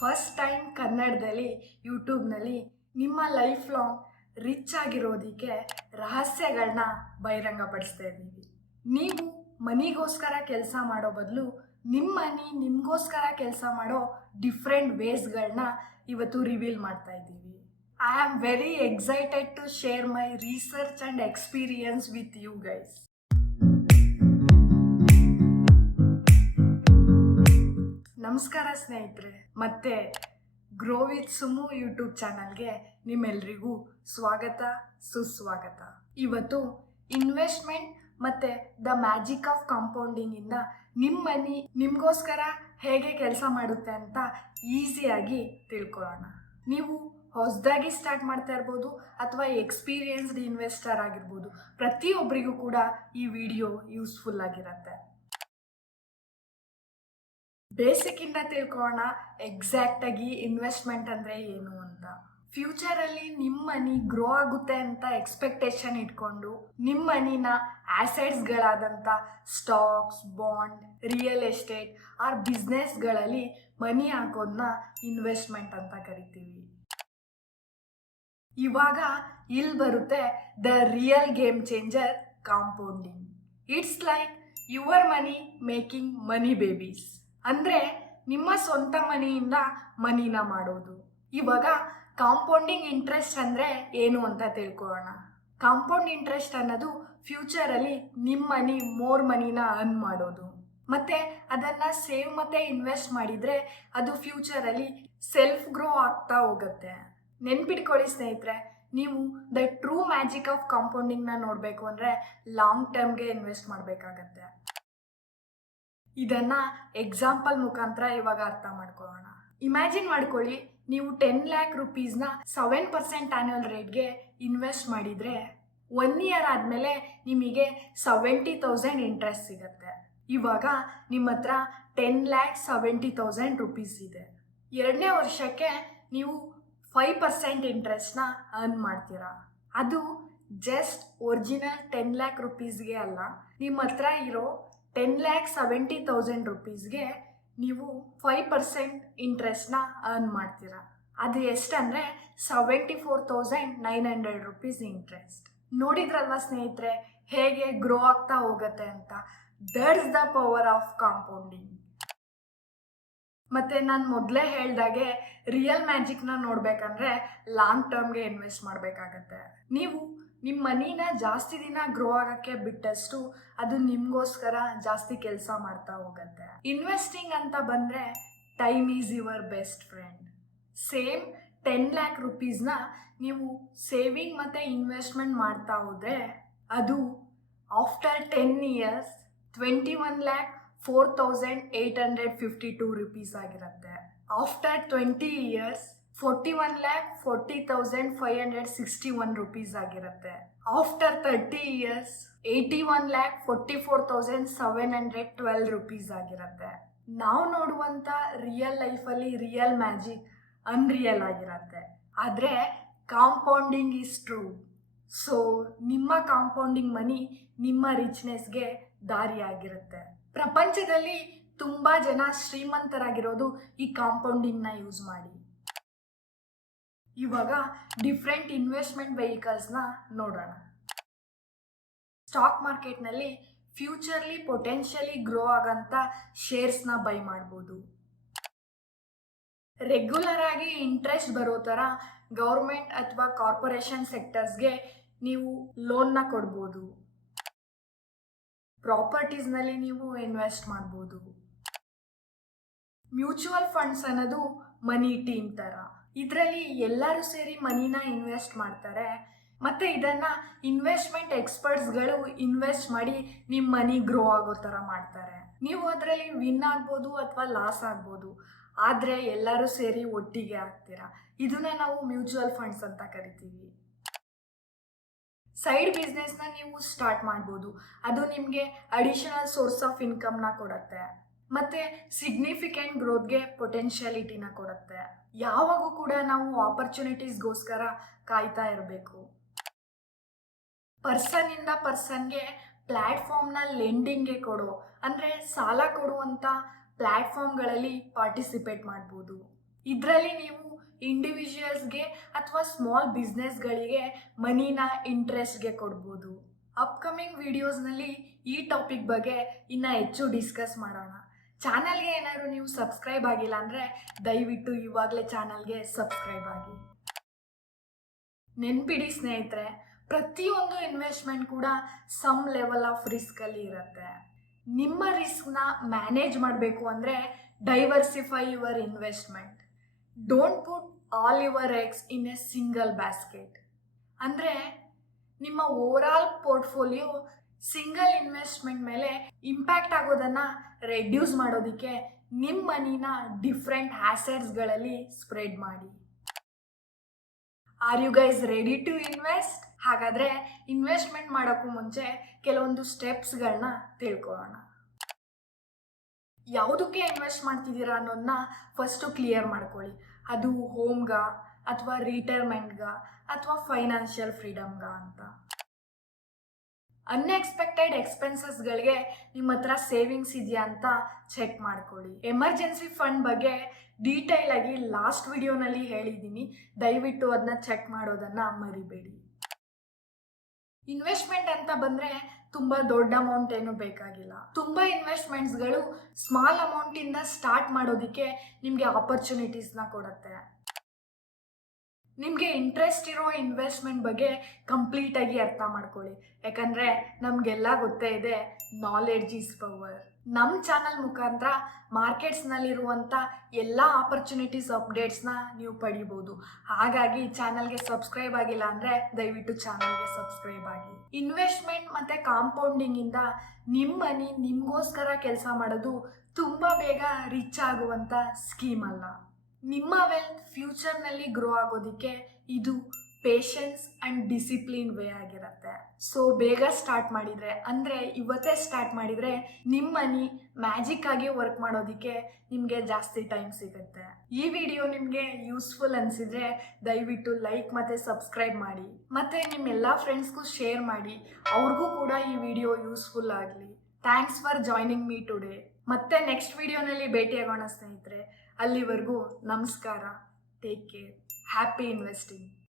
First time ಕನ್ನಡದಲ್ಲಿ ಯೂಟ್ಯೂಬ್ನಲ್ಲಿ ನಿಮ್ಮ ಲೈಫ್ ಲಾಂಗ್ ರಿಚ್ ಆಗಿರೋದಕ್ಕೆ ರಹಸ್ಯಗಳನ್ನ ಬಹಿರಂಗಪಡಿಸ್ತಾ ಇದ್ದೀವಿ. ನೀವು ಮನಿಗೋಸ್ಕರ ಕೆಲಸ ಮಾಡೋ ಬದಲು ನಿಮ್ಮ ಮನಿ ನಿಮಗೋಸ್ಕರ ಕೆಲಸ ಮಾಡೋ ಡಿಫ್ರೆಂಟ್ ವೇಸ್ಗಳನ್ನ ಇವತ್ತು ರಿವೀಲ್ ಮಾಡ್ತಾ ಇದ್ದೀವಿ. I am very excited to share my research and experience with you guys. ನಮಸ್ಕಾರ ಸ್ನೇಹಿತರೆ, ಮತ್ತೆ ಗ್ರೋ ವಿತ್ ಸುಮು ಯೂಟ್ಯೂಬ್ ಚಾನಲ್ಗೆ ನಿಮ್ಮೆಲ್ರಿಗೂ ಸ್ವಾಗತ ಸುಸ್ವಾಗತ. ಇವತ್ತು ಇನ್ವೆಸ್ಟ್ಮೆಂಟ್ ಮತ್ತು ದ ಮ್ಯಾಜಿಕ್ ಆಫ್ ಕಾಂಪೌಂಡಿಂಗಿಂದ ನಿಮ್ಮ ಮನಿ ನಿಮಗೋಸ್ಕರ ಹೇಗೆ ಕೆಲಸ ಮಾಡುತ್ತೆ ಅಂತ ಈಸಿಯಾಗಿ ತಿಳ್ಕೊಳ್ಳೋಣ. ನೀವು ಹೊಸದಾಗಿ ಸ್ಟಾರ್ಟ್ ಮಾಡ್ತಾ ಇರ್ಬೋದು ಅಥವಾ ಎಕ್ಸ್ಪೀರಿಯನ್ಸ್ಡ್ ಇನ್ವೆಸ್ಟರ್ ಆಗಿರ್ಬೋದು, ಪ್ರತಿಯೊಬ್ಬರಿಗೂ ಕೂಡ ಈ ವಿಡಿಯೋ ಯೂಸ್ಫುಲ್ ಆಗಿರುತ್ತೆ. ಬೇಸಿಕ್ಕಿಂದ ತಿಳ್ಕೊಳ್ಳೋಣ ಎಕ್ಸಾಕ್ಟಾಗಿ ಇನ್ವೆಸ್ಟ್ಮೆಂಟ್ ಅಂದರೆ ಏನು ಅಂತ. ಫ್ಯೂಚರಲ್ಲಿ ನಿಮ್ಮ ಮನಿ ಗ್ರೋ ಆಗುತ್ತೆ ಅಂತ ಎಕ್ಸ್ಪೆಕ್ಟೇಷನ್ ಇಟ್ಕೊಂಡು ನಿಮ್ಮ ಮನಿನ ಆ್ಯಸೆಟ್ಸ್ಗಳಾದಂಥ stocks, bond, real estate or ಬಿಸ್ನೆಸ್ಗಳಲ್ಲಿ ಮನಿ ಹಾಕೋದನ್ನ ಇನ್ವೆಸ್ಟ್ಮೆಂಟ್ ಅಂತ ಕರಿತೀವಿ. ಇವಾಗ ಇಲ್ಲಿ ಬರುತ್ತೆ the real game changer, compounding. It's like your money making money babies. ಅಂದರೆ ನಿಮ್ಮ ಸ್ವಂತ ಮನಿಯಿಂದ ಮನಿನ ಮಾಡೋದು. ಇವಾಗ ಕಾಂಪೌಂಡಿಂಗ್ ಇಂಟ್ರೆಸ್ಟ್ ಅಂದರೆ ಏನು ಅಂತ ತಿಳ್ಕೊಳ್ಳೋಣ. ಕಾಂಪೌಂಡ್ ಇಂಟ್ರೆಸ್ಟ್ ಅನ್ನೋದು ಫ್ಯೂಚರಲ್ಲಿ ನಿಮ್ಮ ಮನಿ ಮೋರ್ ಮನಿನ ಅರ್ನ್ ಮಾಡೋದು. ಮತ್ತು ಅದನ್ನು ಸೇವ್ ಮತ್ತು ಇನ್ವೆಸ್ಟ್ ಮಾಡಿದರೆ ಅದು ಫ್ಯೂಚರಲ್ಲಿ ಸೆಲ್ಫ್ ಗ್ರೋ ಆಗ್ತಾ ಹೋಗುತ್ತೆ. ನೆನ್ಪಿಟ್ಕೊಳ್ಳಿ ಸ್ನೇಹಿತರೆ, ನೀವು ದ ಟ್ರೂ ಮ್ಯಾಜಿಕ್ ಆಫ್ ಕಾಂಪೌಂಡಿಂಗ್ನ ನೋಡಬೇಕು ಅಂದರೆ ಲಾಂಗ್ ಟರ್ಮ್ಗೆ ಇನ್ವೆಸ್ಟ್ ಮಾಡಬೇಕಾಗತ್ತೆ. ಇದನ್ನು ಎಕ್ಸಾಂಪಲ್ ಮುಖಾಂತರ ಇವಾಗ ಅರ್ಥ ಮಾಡ್ಕೊಳ್ಳೋಣ. ಇಮ್ಯಾಜಿನ್ ಮಾಡ್ಕೊಳ್ಳಿ, ನೀವು 10 lakh rupeesನ 7% ಆ್ಯನ್ಯುವಲ್ ರೇಟ್ಗೆ ಇನ್ವೆಸ್ಟ್ ಮಾಡಿದರೆ 1 year ಆದಮೇಲೆ ನಿಮಗೆ 70,000 ಇಂಟ್ರೆಸ್ಟ್ ಸಿಗುತ್ತೆ. ಇವಾಗ ನಿಮ್ಮ ಹತ್ರ 10,70,000 rupees ಇದೆ. 2ನೇ ವರ್ಷಕ್ಕೆ ನೀವು 5% ಇಂಟ್ರೆಸ್ಟ್ನ ಅರ್ನ್ ಮಾಡ್ತೀರಾ. ಅದು ಜಸ್ಟ್ ಒರಿಜಿನಲ್ 10 lakh rupeesಗೆ ಅಲ್ಲ, ನಿಮ್ಮ ಹತ್ರ ಇರೋ 10,70,000 rupeesಗೆ ನೀವು 5% ಇಂಟ್ರೆಸ್ಟ್ನ ಅರ್ನ್ ಮಾಡ್ತೀರಾ. ಅದು ಎಷ್ಟಂದರೆ 74,900 rupees ಇಂಟ್ರೆಸ್ಟ್. ನೋಡಿದ್ರಲ್ವ ಸ್ನೇಹಿತರೆ ಹೇಗೆ ಗ್ರೋ ಆಗ್ತಾ ಹೋಗುತ್ತೆ ಅಂತ. That's the power of compounding. ಮತ್ತು ನಾನು ಮೊದಲೇ ಹೇಳ್ದಾಗೆ ರಿಯಲ್ ಮ್ಯಾಜಿಕ್ನ ನೋಡಬೇಕಂದ್ರೆ ಲಾಂಗ್ ಟರ್ಮ್ಗೆ ಇನ್ವೆಸ್ಟ್ ಮಾಡಬೇಕಾಗತ್ತೆ. ನೀವು ನಿಮ್ಮ ಮನಿನ ಜಾಸ್ತಿ ದಿನ ಗ್ರೋ ಆಗೋಕ್ಕೆ ಬಿಟ್ಟಷ್ಟು ಅದು ನಿಮಗೋಸ್ಕರ ಜಾಸ್ತಿ ಕೆಲಸ ಮಾಡ್ತಾ ಹೋಗುತ್ತೆ. ಇನ್ವೆಸ್ಟಿಂಗ್ ಅಂತ ಬಂದರೆ time is your best friend. Same 10 lakh rupeesನ ನೀವು ಸೇವಿಂಗ್ ಮತ್ತು ಇನ್ವೆಸ್ಟ್ಮೆಂಟ್ ಮಾಡ್ತಾ ಹೋದರೆ ಅದು ಆಫ್ಟರ್ 10 years 21,04,852 rupees ಆಗಿರುತ್ತೆ. ಆಫ್ಟರ್ 20 years 41,40,561 rupees ಆಗಿರುತ್ತೆ. ಆಫ್ಟರ್ 30 years 81,44,712 rupees ಆಗಿರುತ್ತೆ. ನಾವು ನೋಡುವಂಥ ರಿಯಲ್ ಲೈಫಲ್ಲಿ ರಿಯಲ್ ಮ್ಯಾಜಿಕ್ ಅನ್ರಿಯಲ್ ಆಗಿರುತ್ತೆ. ಆದರೆ ಕಾಂಪೌಂಡಿಂಗ್ ಈಸ್ ಟ್ರೂ. ಸೊ ನಿಮ್ಮ ಕಾಂಪೌಂಡಿಂಗ್ ಮನಿ ನಿಮ್ಮ ರಿಚ್ನೆಸ್ಗೆ ದಾರಿಯಾಗಿರುತ್ತೆ. ಪ್ರಪಂಚದಲ್ಲಿ ತುಂಬ ಜನ ಶ್ರೀಮಂತರಾಗಿರೋದು ಈ ಕಾಂಪೌಂಡಿಂಗ್ನ ಯೂಸ್ ಮಾಡಿ. ಇವಾಗ ಡಿಫ್ರೆಂಟ್ ಇನ್ವೆಸ್ಟ್ಮೆಂಟ್ ವೆಹಿಕಲ್ಸ್ನ ನೋಡೋಣ. ಸ್ಟಾಕ್ ಮಾರ್ಕೆಟ್ನಲ್ಲಿ ಫ್ಯೂಚರ್ಲಿ ಪೊಟೆನ್ಷಿಯಲಿ ಗ್ರೋ ಆಗೋಂಥ ಶೇರ್ಸ್ನ ಬೈ ಮಾಡ್ಬೋದು. ರೆಗ್ಯುಲರ್ ಆಗಿ ಇಂಟ್ರೆಸ್ಟ್ ಬರೋ ಥರ ಗೌರ್ಮೆಂಟ್ ಅಥವಾ ಕಾರ್ಪೊರೇಷನ್ ಸೆಕ್ಟರ್ಸ್ಗೆ ನೀವು ಲೋನ್ನ ಕೊಡ್ಬೋದು. ಪ್ರಾಪರ್ಟೀಸ್ನಲ್ಲಿ ನೀವು ಇನ್ವೆಸ್ಟ್ ಮಾಡ್ಬೋದು. ಮ್ಯೂಚುವಲ್ ಫಂಡ್ಸ್ ಅನ್ನೋದು ಮನಿ ಟೀಮ್ ಥರ. ಇದರಲ್ಲಿ ಎಲ್ಲರೂ ಸೇರಿ ಮನಿನ ಇನ್ವೆಸ್ಟ್ ಮಾಡ್ತಾರೆ ಮತ್ತು ಇದನ್ನು ಇನ್ವೆಸ್ಟ್ಮೆಂಟ್ ಎಕ್ಸ್ಪರ್ಟ್ಸ್ಗಳು ಇನ್ವೆಸ್ಟ್ ಮಾಡಿ ನಿಮ್ಮ ಮನಿ ಗ್ರೋ ಆಗೋ ಥರ ಮಾಡ್ತಾರೆ. ನೀವು ಅದರಲ್ಲಿ ವಿನ್ ಆಗ್ಬೋದು ಅಥವಾ ಲಾಸ್ ಆಗ್ಬೋದು, ಆದರೆ ಎಲ್ಲರೂ ಸೇರಿ ಒಟ್ಟಿಗೆ ಆಗ್ತೀರಾ. ಇದನ್ನ ನಾವು ಮ್ಯೂಚುವಲ್ ಫಂಡ್ಸ್ ಅಂತ ಕರಿತೀವಿ. ಸೈಡ್ ಬಿಸ್ನೆಸ್ನ ನೀವು ಸ್ಟಾರ್ಟ್ ಮಾಡ್ಬೋದು. ಅದು ನಿಮಗೆ ಅಡಿಷನಲ್ ಸೋರ್ಸ್ ಆಫ್ ಇನ್ಕಮ್ನ ಕೊಡುತ್ತೆ ಮತ್ತು ಸಿಗ್ನಿಫಿಕೆಂಟ್ ಗ್ರೋತ್ಗೆ ಪೊಟೆನ್ಷಿಯಾಲಿಟಿನ ಕೊಡುತ್ತೆ. ಯಾವಾಗೂ ಕೂಡ ನಾವು ಆಪರ್ಚುನಿಟೀಸ್ಗೋಸ್ಕರ ಕಾಯ್ತಾ ಇರಬೇಕು. ಪರ್ಸನ್ನಿಂದ ಪರ್ಸನ್ಗೆ ಪ್ಲ್ಯಾಟ್ಫಾರ್ಮ್ನ ಲೆಂಡಿಂಗ್ಗೆ ಕೊಡೋ ಅಂದರೆ ಸಾಲ ಕೊಡುವಂಥ ಪ್ಲ್ಯಾಟ್ಫಾರ್ಮ್ಗಳಲ್ಲಿ ಪಾರ್ಟಿಸಿಪೇಟ್ ಮಾಡ್ಬೋದು. ಇದರಲ್ಲಿ ನೀವು ಇಂಡಿವಿಜುವಲ್ಸ್ಗೆ ಅಥವಾ ಸ್ಮಾಲ್ ಬಿಸ್ನೆಸ್ಗಳಿಗೆ ಮನಿನ ಇಂಟ್ರೆಸ್ಟ್ಗೆ ಕೊಡ್ಬೋದು. ಅಪ್ಕಮಿಂಗ್ ವಿಡಿಯೋಸ್ನಲ್ಲಿ ಈ ಟಾಪಿಕ್ ಬಗ್ಗೆ ಇನ್ನೂ ಹೆಚ್ಚು ಡಿಸ್ಕಸ್ ಮಾಡೋಣ. ಚಾನಲ್ಗೆ ಏನಾದರೂ ನೀವು ಸಬ್ಸ್ಕ್ರೈಬ್ ಆಗಿಲ್ಲ ಅಂದರೆ ದಯವಿಟ್ಟು ಇವಾಗಲೇ ಚಾನಲ್ಗೆ ಸಬ್ಸ್ಕ್ರೈಬ್ ಆಗಿ. ನೆನ್ಪಿಡಿ ಸ್ನೇಹಿತರೆ, ಪ್ರತಿಯೊಂದು ಇನ್ವೆಸ್ಟ್ಮೆಂಟ್ ಕೂಡ ಸಮ್ ಲೆವೆಲ್ ಆಫ್ ರಿಸ್ಕಲ್ಲಿ ಇರುತ್ತೆ. ನಿಮ್ಮ ರಿಸ್ಕ್ನ ಮ್ಯಾನೇಜ್ ಮಾಡಬೇಕು ಅಂದರೆ diversify your investment. Don't put all your eggs in a single basket. ಅಂದರೆ ನಿಮ್ಮ ಓವರಾಲ್ ಪೋರ್ಟ್ಫೋಲಿಯೋ ಸಿಂಗಲ್ ಇನ್ವೆಸ್ಟ್ಮೆಂಟ್ ಮೇಲೆ ಇಂಪ್ಯಾಕ್ಟ್ ಆಗೋದನ್ನು ರೆಡ್ಯೂಸ್ ಮಾಡೋದಕ್ಕೆ ನಿಮ್ಮ ಮನಿನ ಡಿಫ್ರೆಂಟ್ ಆಸೆಟ್ಸ್ಗಳಲ್ಲಿ ಸ್ಪ್ರೆಡ್ ಮಾಡಿ. Are you guys ready to invest? ಹಾಗಾದರೆ ಇನ್ವೆಸ್ಟ್ಮೆಂಟ್ ಮಾಡೋಕ್ಕೂ ಮುಂಚೆ ಕೆಲವೊಂದು ಸ್ಟೆಪ್ಸ್ಗಳನ್ನ ತಿಳ್ಕೊಳ್ಳೋಣ. ಯಾವುದಕ್ಕೆ ಇನ್ವೆಸ್ಟ್ ಮಾಡ್ತಿದ್ದೀರಾ ಅನ್ನೋದನ್ನ ಫಸ್ಟು ಕ್ಲಿಯರ್ ಮಾಡ್ಕೊಳ್ಳಿ. ಅದು ಹೋಮ್ಗ ಅಥವಾ ರಿಟೈರ್ಮೆಂಟ್ಗ ಅಥವಾ ಫೈನಾನ್ಷಿಯಲ್ ಫ್ರೀಡಮ್ಗ ಅಂತ. ಅನ್ಎಕ್ಸ್ಪೆಕ್ಟೆಡ್ ಎಕ್ಸ್ಪೆನ್ಸಸ್ಗಳಿಗೆ ನಿಮ್ಮ ಹತ್ರ ಸೇವಿಂಗ್ಸ್ ಇದೆಯಾ ಅಂತ ಚೆಕ್ ಮಾಡ್ಕೊಳ್ಳಿ. ಎಮರ್ಜೆನ್ಸಿ ಫಂಡ್ ಬಗ್ಗೆ ಡೀಟೈಲ್ ಆಗಿ ಲಾಸ್ಟ್ ವಿಡಿಯೋನಲ್ಲಿ ಹೇಳಿದ್ದೀನಿ, ದಯವಿಟ್ಟು ಅದನ್ನ ಚೆಕ್ ಮಾಡೋದನ್ನು ಮರಿಬೇಡಿ. ಇನ್ವೆಸ್ಟ್ಮೆಂಟ್ ಅಂತ ಬಂದರೆ ತುಂಬ ದೊಡ್ಡ ಅಮೌಂಟ್ ಏನು ಬೇಕಾಗಿಲ್ಲ. ತುಂಬ ಇನ್ವೆಸ್ಟ್ಮೆಂಟ್ಸ್ಗಳು ಸ್ಮಾಲ್ ಅಮೌಂಟಿಂದ ಸ್ಟಾರ್ಟ್ ಮಾಡೋದಕ್ಕೆ ನಿಮಗೆ ಆಪರ್ಚುನಿಟೀಸ್ನ ಕೊಡುತ್ತೆ. ನಿಮಗೆ ಇಂಟ್ರೆಸ್ಟ್ ಇರೋ ಇನ್ವೆಸ್ಟ್ಮೆಂಟ್ ಬಗ್ಗೆ ಕಂಪ್ಲೀಟಾಗಿ ಅರ್ಥ ಮಾಡ್ಕೊಳ್ಳಿ. ಯಾಕಂದರೆ ನಮಗೆಲ್ಲ ಗೊತ್ತೇ ಇದೆ, ನಾಲೆಡ್ಜ್ ಈಸ್ ಪವರ್. ನಮ್ಮ ಚಾನಲ್ ಮುಖಾಂತರ ಮಾರ್ಕೆಟ್ಸ್ನಲ್ಲಿರುವಂಥ ಎಲ್ಲ ಆಪರ್ಚುನಿಟೀಸ್ ಅಪ್ಡೇಟ್ಸ್ನ ನೀವು ಪಡಿಬೋದು. ಹಾಗಾಗಿ ಚಾನಲ್ಗೆ ಸಬ್ಸ್ಕ್ರೈಬ್ ಆಗಿಲ್ಲ ಅಂದರೆ ದಯವಿಟ್ಟು ಚಾನಲ್ಗೆ ಸಬ್ಸ್ಕ್ರೈಬ್ ಆಗಿ. ಇನ್ವೆಸ್ಟ್ಮೆಂಟ್ ಮತ್ತು ಕಾಂಪೌಂಡಿಂಗಿಂದ ನಿಮ್ಮ ಮನಿ ನಿಮಗೋಸ್ಕರ ಕೆಲಸ ಮಾಡೋದು ತುಂಬ ಬೇಗ ರಿಚ್ ಆಗುವಂಥ ಸ್ಕೀಮ್ ಅಲ್ಲ. ನಿಮ್ಮ ವೆಲ್ತ್ ಫ್ಯೂಚರ್ನಲ್ಲಿ ಗ್ರೋ ಆಗೋದಕ್ಕೆ ಇದು ಪೇಷನ್ಸ್ ಆ್ಯಂಡ್ ಡಿಸಿಪ್ಲಿನ್ ವೇ ಆಗಿರುತ್ತೆ. ಸೊ ಬೇಗ ಸ್ಟಾರ್ಟ್ ಮಾಡಿದರೆ, ಅಂದರೆ ಇವತ್ತೇ ಸ್ಟಾರ್ಟ್ ಮಾಡಿದರೆ ನಿಮ್ಮ ಮನಿ ಮ್ಯಾಜಿಕ್ ಆಗಿ ವರ್ಕ್ ಮಾಡೋದಕ್ಕೆ ನಿಮಗೆ ಜಾಸ್ತಿ ಟೈಮ್ ಸಿಗುತ್ತೆ. ಈ ವಿಡಿಯೋ ನಿಮಗೆ ಯೂಸ್ಫುಲ್ ಅನಿಸಿದರೆ ದಯವಿಟ್ಟು ಲೈಕ್ ಮತ್ತು ಸಬ್ಸ್ಕ್ರೈಬ್ ಮಾಡಿ. ಮತ್ತು ನಿಮ್ಮೆಲ್ಲ ಫ್ರೆಂಡ್ಸ್ಗೂ ಶೇರ್ ಮಾಡಿ, ಅವ್ರಿಗೂ ಕೂಡ ಈ ವಿಡಿಯೋ ಯೂಸ್ಫುಲ್ ಆಗಲಿ. Thanks for joining me today. ಮತ್ತೆ ನೆಕ್ಸ್ಟ್ ವಿಡಿಯೋನಲ್ಲಿ ಭೇಟಿಯಾಗೋಣ ಸ್ನೇಹಿತರೆ. ಅಲ್ಲಿವರೆಗೂ ನಮಸ್ಕಾರ. Take care. Happy investing.